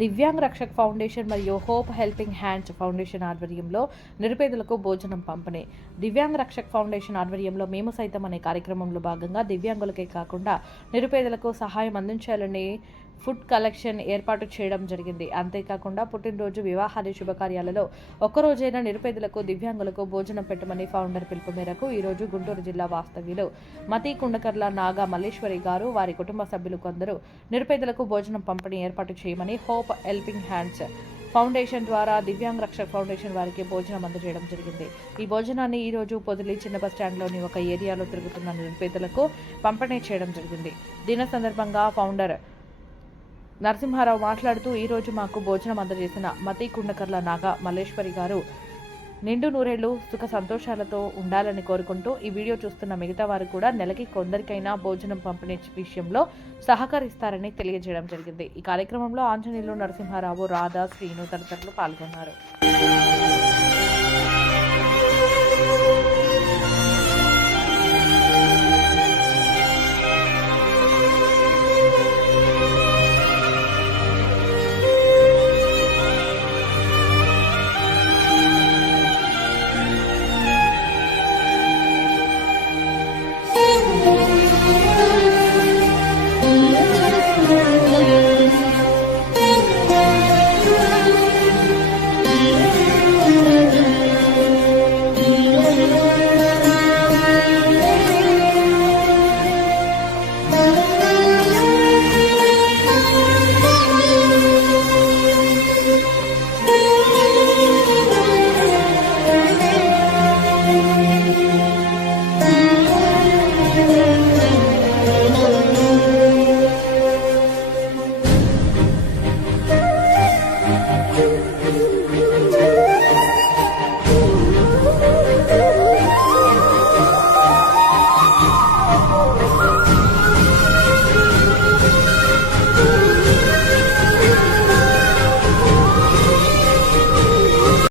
Divyang Rakshak foundation మరియు hope helping hands foundation ఆధ్వర్యంలో నిరుపేదలకు భోజనం పంపిణీ. దివ్యాంగ్ రక్షక్ ఫౌండేషన్ ఆధ్వర్యంలో మేము సైతం అనే కార్యక్రమంలో భాగంగా దివ్యాంగులకే కాకుండా నిరుపేదలకు సహాయం అందించాలని ఫుడ్ కలెక్షన్ ఏర్పాటు చేయడం జరిగింది. అంతేకాకుండా పుట్టినరోజు, వివాహాది శుభకార్యాలలో ఒక్కరోజైనా నిరుపేదలకు, దివ్యాంగులకు భోజనం పెట్టమని ఫౌండర్ పిలుపు మేరకు ఈరోజు గుంటూరు జిల్లా వాస్తవ్యులు మతి కుండకర్ల నాగా మల్లేశ్వరి గారు, వారి కుటుంబ సభ్యులు కొందరు నిరుపేదలకు భోజనం పంపిణీ ఏర్పాటు చేయమని హోప్ హెల్పింగ్ హ్యాండ్స్ ఫౌండేషన్ ద్వారా దివ్యాంగ్ రక్షక్ ఫౌండేషన్ వారికి భోజనం అందజేయడం జరిగింది. ఈ భోజనాన్ని ఈ రోజు పొదిలి చిన్న బస్ స్టాండ్లోని ఒక ఏరియాలో తిరుగుతున్న నిరుపేదలకు పంపిణీ చేయడం జరిగింది. దీని సందర్భంగా ఫౌండర్ నరసింహారావు మాట్లాడుతూ, ఈరోజు మాకు భోజనం అందజేసిన మతి కుండకర్ల నాగా మల్లేశ్వరి గారు నిండు నూరేళ్లు సుఖ సంతోషాలతో ఉండాలని కోరుకుంటూ, ఈ వీడియో చూస్తున్న మిగతా వారు కూడా నెలకి కొందరికైనా భోజనం పంపిణీ విషయంలో సహకరిస్తారని తెలియజేయడం జరిగింది. ఈ కార్యక్రమంలో ఆంజనేయులు, నరసింహారావు, రాధా, శ్రీను తదితరులు పాల్గొన్నారు.